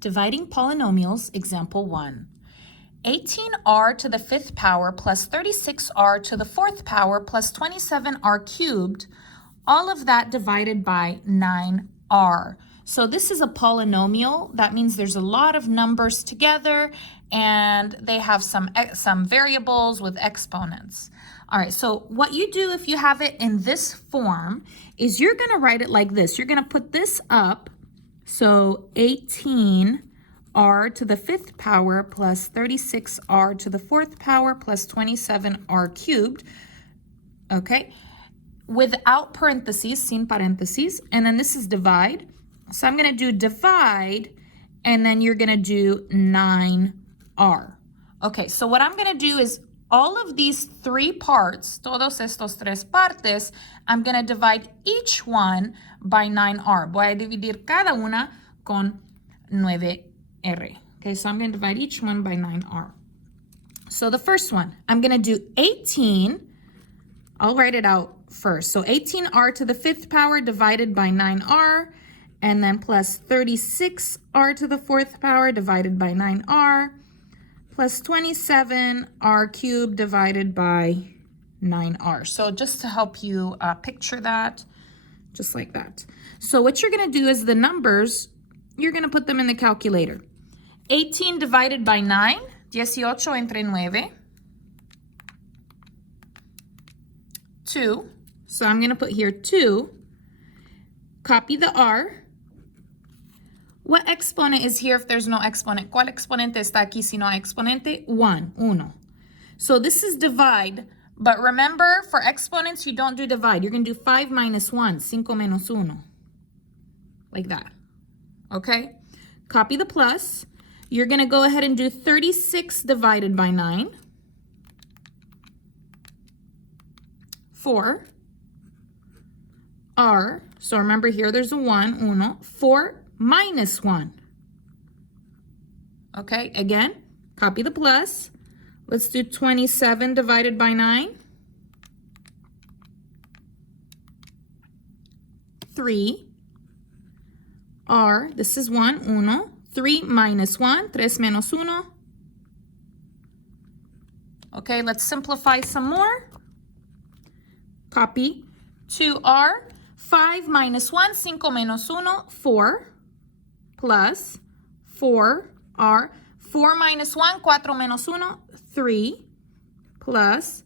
Dividing polynomials, example 1. 18r to the 5th power plus 36r to the 4th power plus 27r cubed, all of that divided by 9r. So this is a polynomial. That means there's a lot of numbers together and they have some variables with exponents. All right, so what you do if you have it in this form is you're going to write it like this. You're going to put this up. So 18r to the 5th power plus 36r to the 4th power plus 27r cubed, okay, without parentheses, sin parentheses, and then this is divide. So I'm going to do divide, and then you're going to do 9r. Okay, so what I'm going to do is all of these three parts, todos estos tres partes, I'm going to divide each one by 9r. Voy a dividir cada una con 9r. Okay, so I'm going to divide each one by 9r. So the first one, I'm going to do 18. I'll write it out first. So 18r to the 5th power divided by 9r, and then plus 36r to the 4th power divided by 9r, plus 27r cubed divided by 9r. So just to help you picture that, just like that. So what you're going to do is the numbers, you're going to put them in the calculator. 18 divided by 9, 18 entre 9, 2. So I'm going to put here 2. Copy the r. What exponent is here if there's no exponent? ¿Cuál exponente está aquí si no hay exponente? 1. So this is divide, but remember for exponents you don't do divide. You're going to do 5 minus 1, 5 menos 1. Like that. Okay? Copy the plus. You're going to go ahead and do 36 divided by 9. 4. R. So remember here there's a 1. 4 minus 1. Okay, again, copy the plus. Let's do 27 divided by 9. 3. R, this is 1. 3 minus 1, 3 menos 1. Okay, let's simplify some more. Copy 2r, 5 minus 1, 5 menos 1, 4, plus 4r, 4 minus 1, 4 menos 1, 3, plus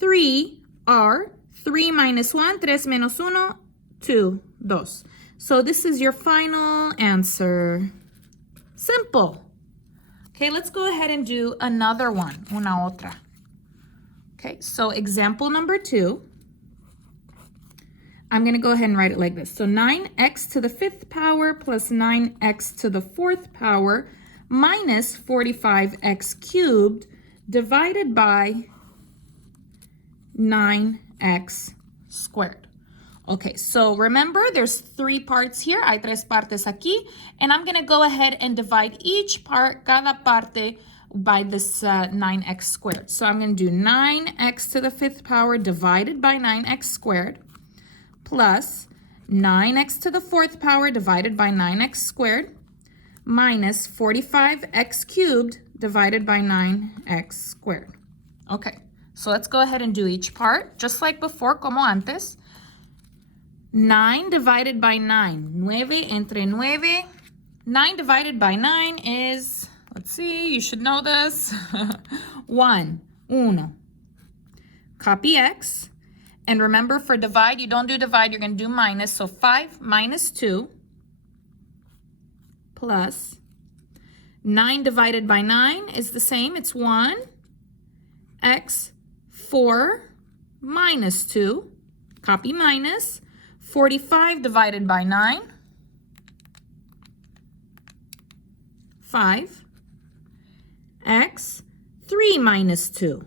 3r, 3 minus 1, 3 menos 1, 2. So this is your final answer. Simple. Okay, let's go ahead and do another one, una otra. Okay, so example number 2. I'm going to go ahead and write it like this. So 9x to the 5th power plus 9x to the 4th power minus 45x cubed divided by 9x squared. Okay, so remember there's 3 parts here. Hay 3 partes aquí. And I'm going to go ahead and divide each part, cada parte, by this 9x squared. So I'm going to do 9x to the 5th power divided by 9x squared plus 9x to the 4th power divided by 9x squared minus 45x cubed divided by 9x squared. Okay, so let's go ahead and do each part, just like before, como antes. 9 divided by 9, 9 entre 9. 9 divided by 9 is, let's see, you should know this, 1. Copy x. And remember, for divide, you don't do divide, you're going to do minus. So 5 minus 2 plus 9 divided by 9 is the same. It's 1. X, 4 minus 2. Copy minus. 45 divided by 9. 5. X, 3 minus 2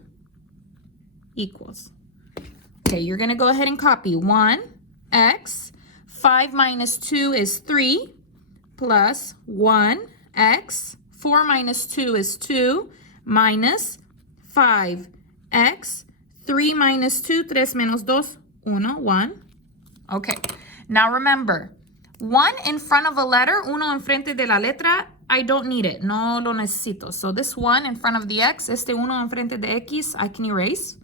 equals. Okay, you're going to go ahead and copy 1, x, 5 minus 2 is 3, plus 1, x, 4 minus 2 is 2, minus 5, x, 3 minus 2, 3 menos 2, 1. Okay, now remember, 1 in front of a letter, uno enfrente de la letra, I don't need it. No lo necesito. So this 1 in front of the x, este 1 enfrente de x, I can erase.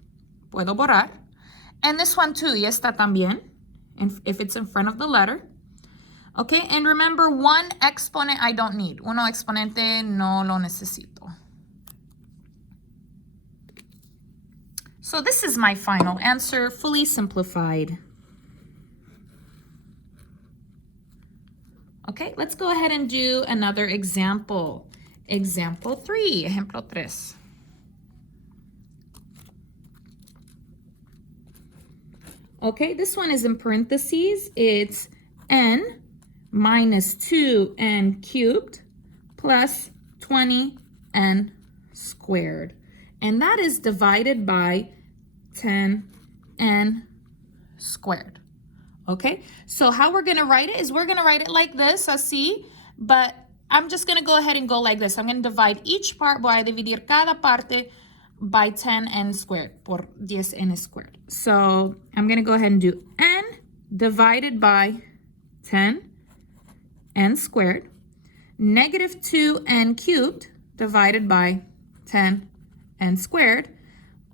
Puedo borrar. And this one too, y esta también, if it's in front of the letter. Okay, and remember, 1 exponent I don't need. Uno exponente no lo necesito. So this is my final answer, fully simplified. Okay, let's go ahead and do another example. Example 3, ejemplo 3. Okay, this one is in parentheses. It's n minus 2n cubed plus 20n squared. And that is divided by 10n squared. Okay, so how we're gonna write it is we're gonna write it like this, así, but I'm just gonna go ahead and go like this. I'm gonna divide each part, voy a dividir cada parte by 10n squared, por 10n squared. So I'm gonna go ahead and do n divided by 10n squared, negative 2n cubed divided by 10n squared,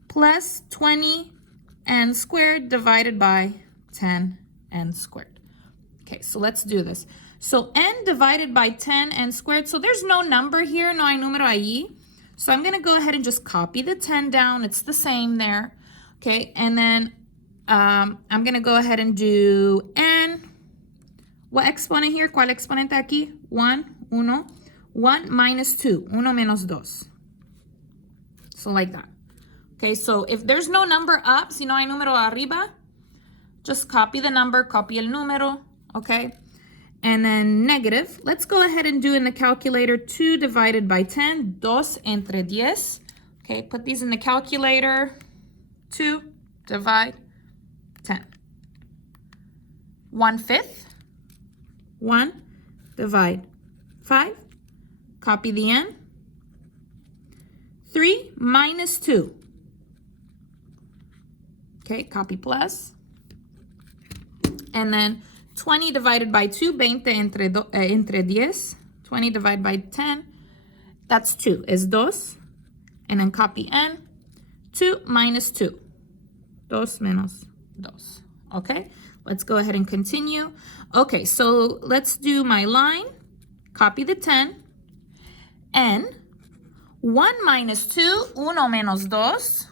plus 20n squared divided by 10n squared. Okay, so let's do this. So n divided by 10n squared, so there's no number here, no hay número allí. So I'm gonna go ahead and just copy the 10 down, it's the same there. Okay, and then I'm gonna go ahead and do n. What exponent here? ¿Cuál exponente aquí? 1, 1 minus 2, 1 menos 2. So like that. Okay, so if there's no number up, si no hay número arriba, just copy the number, copy el número, okay? And then negative, let's go ahead and do in the calculator 2 divided by 10, 2 entre 10. Okay, put these in the calculator, 2 divide 10. 1/5, 1 divide 5, copy the n. 3 minus 2. Okay, copy plus. And then 20 divided by 2, 20 entre 10. 20 divided by 10, that's 2, is 2. And then copy n. 2 minus 2. 2 menos 2. Okay, let's go ahead and continue. Okay, so let's do my line. Copy the 10. N. 1 minus 2, 1 menos 2.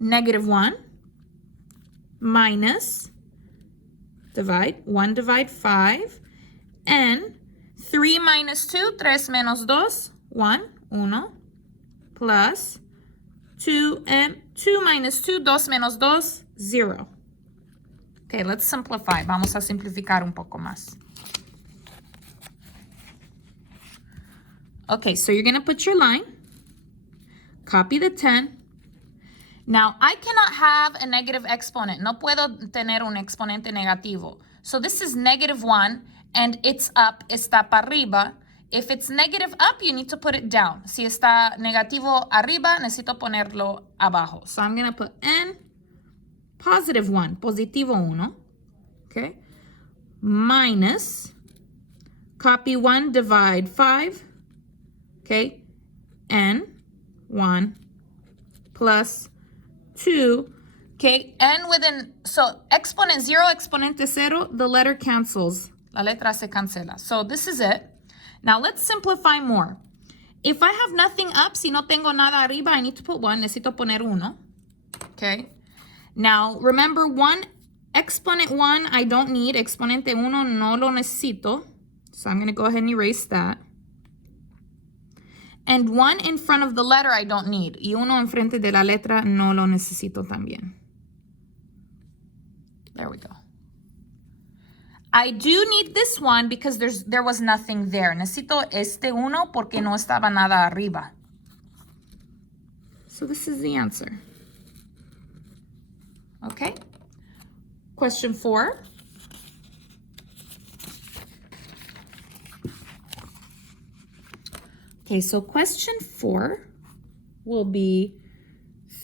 Negative 1. Minus, divide, 1 divide 5, and 3 minus 2, 3 menos 2, 1, 1, plus 2, and 2 minus 2, 2 menos 2, 0. Okay, let's simplify. Vamos a simplificar un poco más. Okay, so you're going to put your line, copy the 10. Now, I cannot have a negative exponent. No puedo tener un exponente negativo. So this is negative 1, and it's up, está para arriba. If it's negative up, you need to put it down. Si está negativo arriba, necesito ponerlo abajo. So I'm going to put n, positive 1, positivo 1, okay, minus, copy 1, divide 5, okay, n, 1, plus 2, okay, and within, so exponent 0, exponente 0, the letter cancels. La letra se cancela. So this is it. Now let's simplify more. If I have nothing up, si no tengo nada arriba, I need to put 1. Necesito poner 1. Okay. Now remember, 1, exponent 1, I don't need. Exponente 1, no lo necesito. So I'm going to go ahead and erase that. And 1 in front of the letter I don't need. Y 1 enfrente de la letra no lo necesito también. There we go. I do need this one because there was nothing there. Necesito este 1 porque no estaba nada arriba. So this is the answer. Okay. Question 4. Okay, so question 4 will be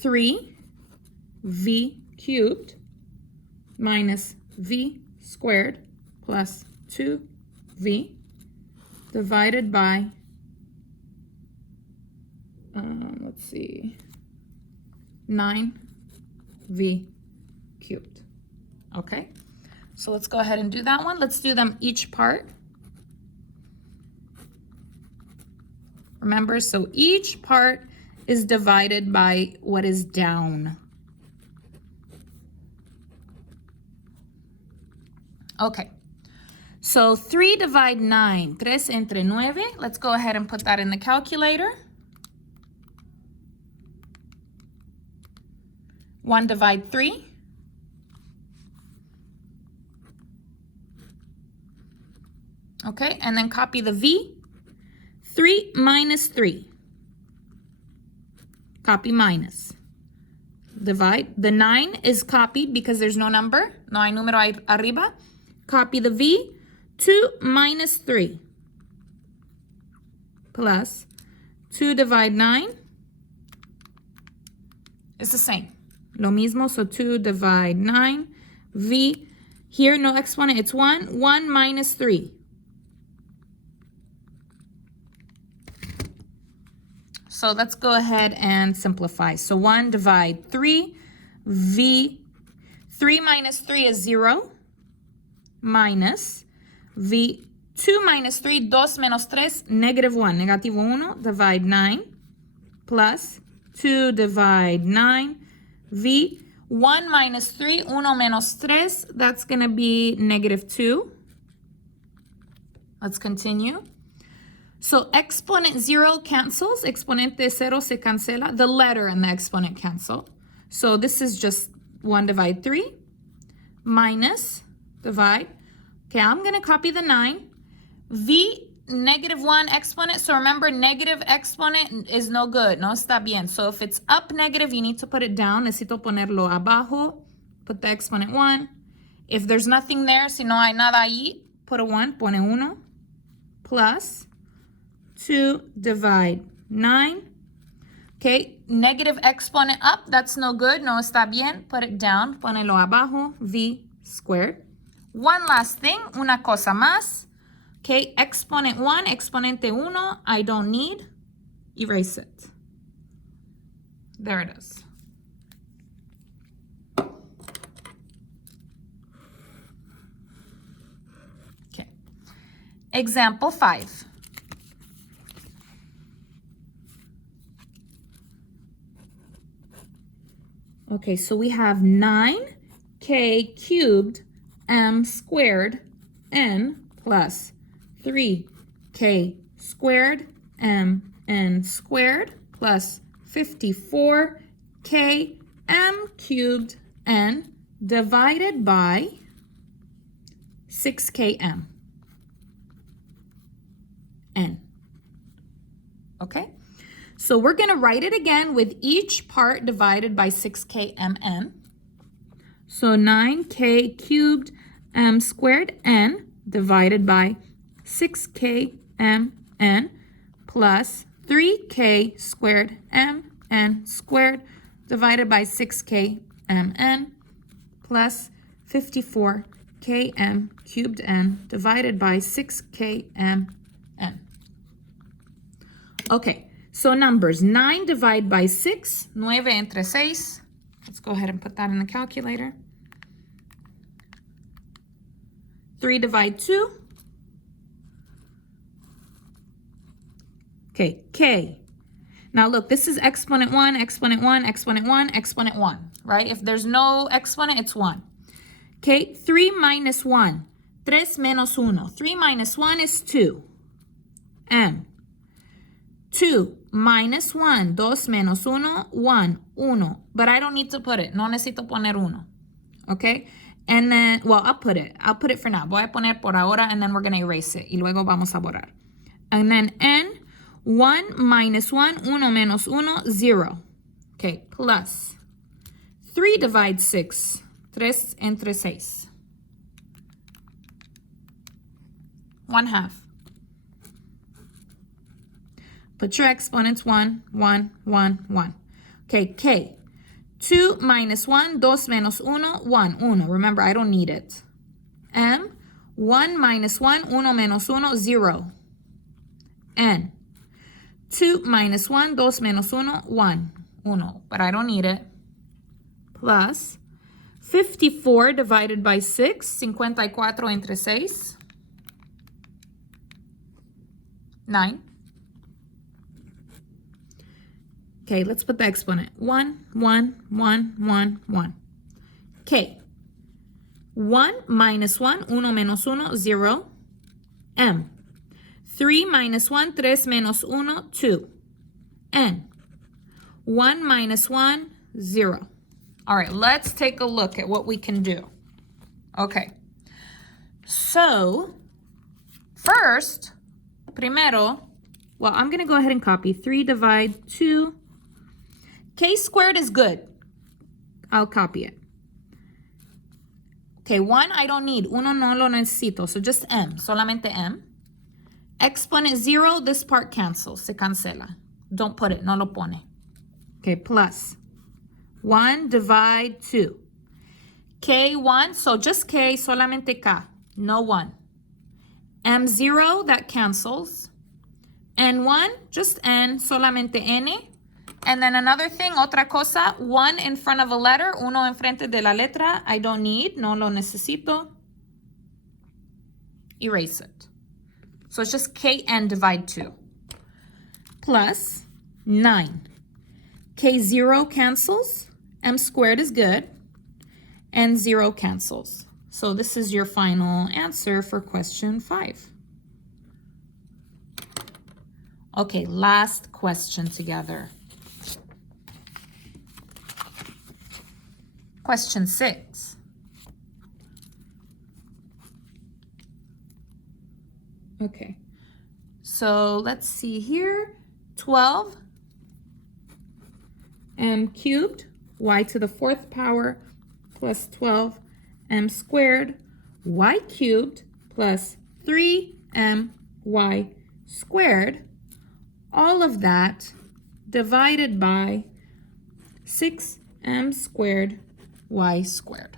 3v cubed minus v squared plus 2v divided by, let's see, 9v cubed. Okay, so let's go ahead and do that one. Let's do them each part. Remember, so each part is divided by what is down. Okay, so 3 divide 9. 3 entre 9. Let's go ahead and put that in the calculator. 1 divide 3. Okay, and then copy the v. 3 minus 3. Copy minus. Divide. The 9 is copied because there's no number. No hay número ahí arriba. Copy the v. 2 minus 3. Plus 2 divide 9. It's the same. Lo mismo, so 2 divide 9. V. Here, no exponent, it's 1. 1 minus 3. So let's go ahead and simplify. So 1 divide 3, v, 3 minus 3 is 0, minus v, 2 minus 3, 2 menos 3, negative 1, negativo 1, divide 9, plus 2 divide 9, v, 1 minus 3, 1 menos 3, that's going to be negative 2. Let's continue. So exponent 0 cancels, exponente 0 se cancela, the letter and the exponent cancel. So this is just 1 divide 3 minus divide. Okay, I'm going to copy the 9. V, negative 1 exponent. So remember, negative exponent is no good, no está bien. So if it's up negative, you need to put it down. Necesito ponerlo abajo, put the exponent 1. If there's nothing there, si no hay nada ahí, put a 1, pone 1, plus 2 divide 9. Okay, negative exponent up, that's no good, no está bien. Put it down, ponelo abajo, v squared. One last thing, una cosa más. Okay, exponent 1, exponente 1, I don't need. Erase it. There it is. Okay, example 5. Okay, so we have 9k cubed m squared n plus 3k squared m n squared plus 54k m cubed n divided by 6km n. Okay? So we're going to write it again with each part divided by 6kmn. So 9k cubed m squared n divided by 6kmn plus 3k squared mn squared divided by 6kmn plus 54km cubed n divided by 6kmn. Okay. So numbers, 9 divided by 6, 9 entre 6. Let's go ahead and put that in the calculator. 3 divide 2. Okay, k. Now look, this is exponent 1, exponent 1, exponent 1, exponent 1, right? If there's no exponent, it's 1. Okay, 3 minus 1, 3 menos 1. 3 minus 1 is 2. M. 2 minus 1, 2 menos 1, 1, 1. But I don't need to put it. No necesito poner 1. Okay? And then, well, I'll put it for now. Voy a poner por ahora, and then we're going to erase it. Y luego vamos a borrar. And then n, 1 minus 1, 1 menos 1, 0. Okay, plus 3 divides 6. 3 entre 6. 1/2. Put your exponents 1, 1, 1, 1. Okay, k. 2 minus 1, 2 menos 1, 1, 1. Remember, I don't need it. M, 1 minus 1, 1 menos 1, 0. n. 2 minus 1, 2 menos 1, 1. 1, but I don't need it. Plus 54 divided by 6, 54 entre 6. 9. Okay, let's put the exponent. 1, 1, 1, 1, 1. Okay. 1 minus 1, 1 menos 1, 0. M. 3 minus 1, 3 menos 1, 2. N. 1 minus 1, 0. All right, let's take a look at what we can do. Okay. So, first, primero, well, I'm going to go ahead and copy. 3 divide 2. K squared is good. I'll copy it. Okay, 1 I don't need. Uno no lo necesito. So just M. Solamente M. Exponent 0, this part cancels. Se cancela. Don't put it. No lo pone. Okay, plus 1 divide 2. K1, so just K, solamente K. No 1. M0, that cancels. N1, just N, solamente N. And then another thing, otra cosa, 1 in front of a letter, uno enfrente de la letra, I don't need, no lo necesito. Erase it. So it's just Kn divide 2. Plus 9. K0 cancels, M squared is good, and 0 cancels. So this is your final answer for question 5. Okay, last question together. Question 6. Okay, so let's see here. 12 m cubed, y to the 4th power, plus 12 m squared, y cubed, plus 3my squared. All of that divided by 6m squared y squared.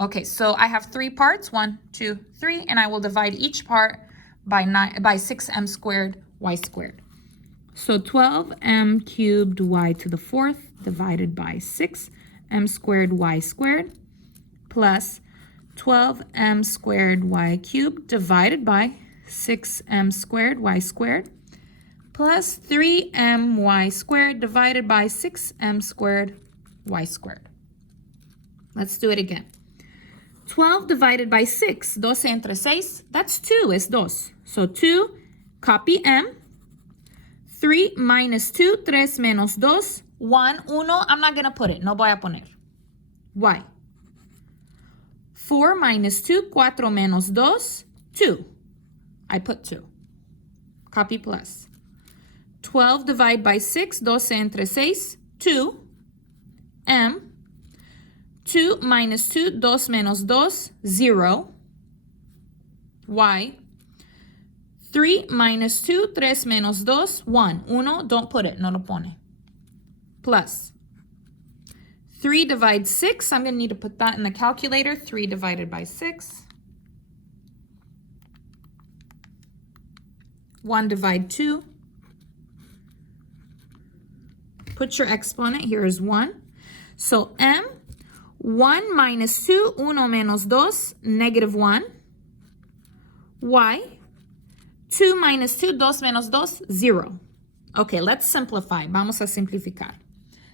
Okay, so I have 3 parts, 1, 2, 3, and I will divide each part by 6m squared y squared. So 12m cubed y to the 4th divided by 6m squared y squared plus 12m squared y cubed divided by 6m squared y squared plus 3my squared divided by 6m squared y squared. Let's do it again. 12 divided by 6, 12 entre 6, that's 2, es 2. So 2, copy m. 3 minus 2, 3 menos 2, 1, 1, I'm not going to put it, no voy a poner. Y. 4 minus 2, 4 menos 2, 2. I put 2. Copy plus. 12 divided by 6, 12 entre 6, 2. M. 2 minus 2, 2 menos 2, 0. Y. 3 minus 2, 3 menos 2, 1. 1, don't put it, no lo pone. Plus. 3 divides 6, I'm going to need to put that in the calculator. 3 divided by 6. 1 divide 2. Put your exponent, here is 1. So m, 1 minus 2, 1 menos 2, negative 1. Y, 2 minus 2, 2 menos 2, 0. Okay, let's simplify. Vamos a simplificar.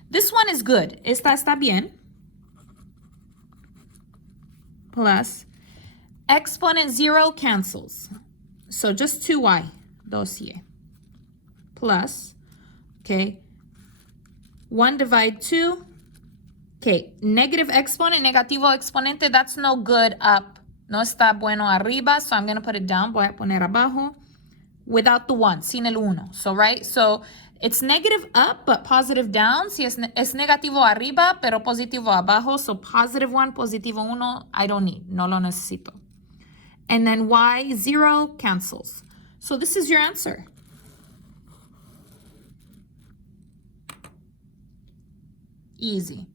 This one is good. Esta está bien. Plus, exponent 0 cancels. So just 2y, 2y. Plus, okay, 1 divide 2. Okay, negative exponent, negativo exponente, that's no good up. No está bueno arriba, so I'm going to put it down. Voy a poner abajo without the 1, sin el 1. So, right? So, it's negative up, but positive down. Si es negativo arriba, pero positivo abajo. So, positive 1, positivo 1, I don't need. No lo necesito. And then y, 0 cancels. So, this is your answer. Easy.